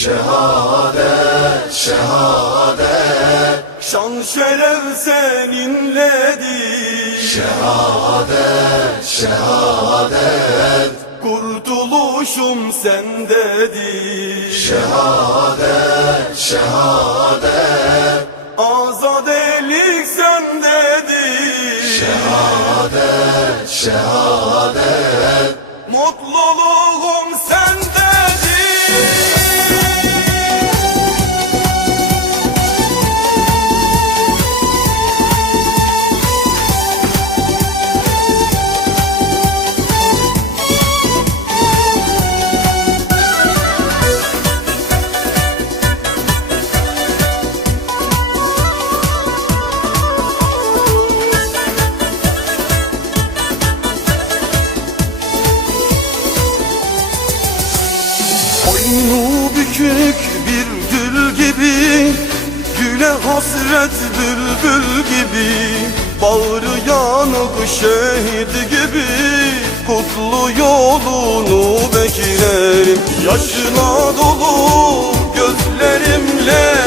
Şehadet, şehadet. Şan şeref seninledir Şehadet, şehadet. Kurtuluşum sendedir Şehadet, şehadet. Azadelik sendedir Şehadet, şehadet Boynu bükük bir gül gibi Güle hasret bülbül gibi Bağrı yanık şehit gibi Kutlu yolunu beklerim. Yaşına dolu gözlerimle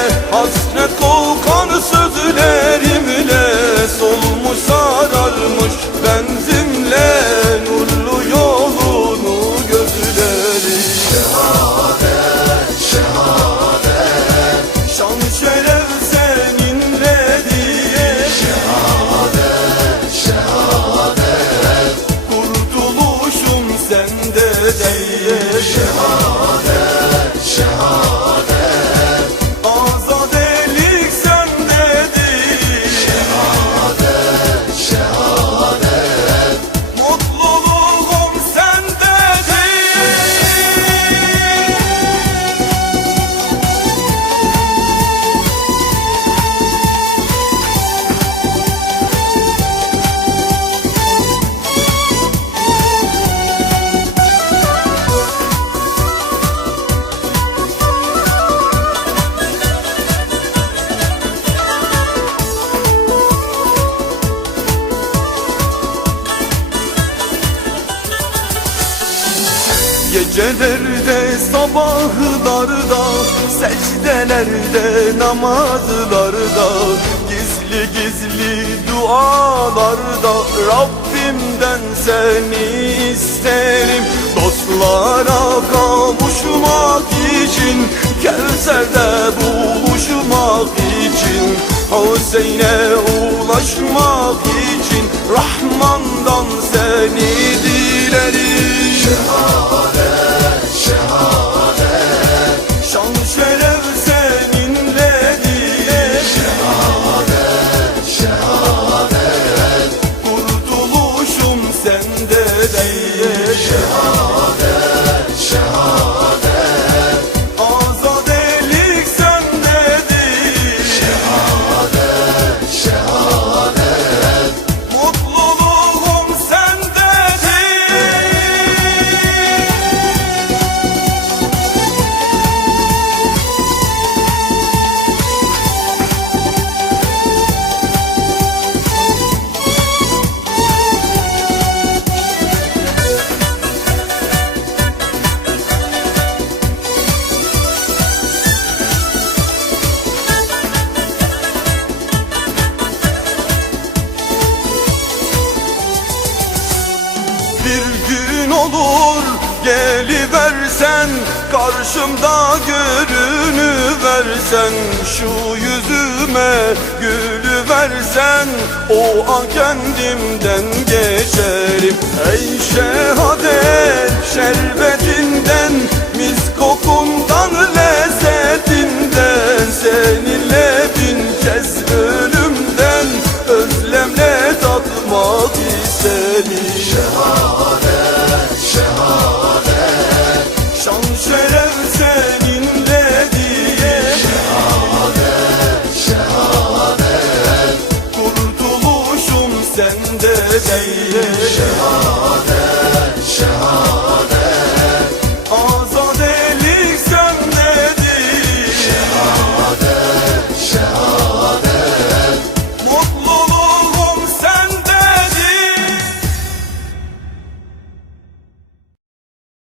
Şehadet, şehadet Gecelerde sabahlarda Secdelerde namazlarda Gizli gizli dualarda Rabbimden seni isterim. Dostlara kavuşmak için Kevser'de buluşmak için Hüseyin'e ulaşmak için Rahman'dan Bir gün olur. Geliversen Karşımda görünüversen Şu yüzüme gülü versen O an kendimden geçerim. Ey şehadet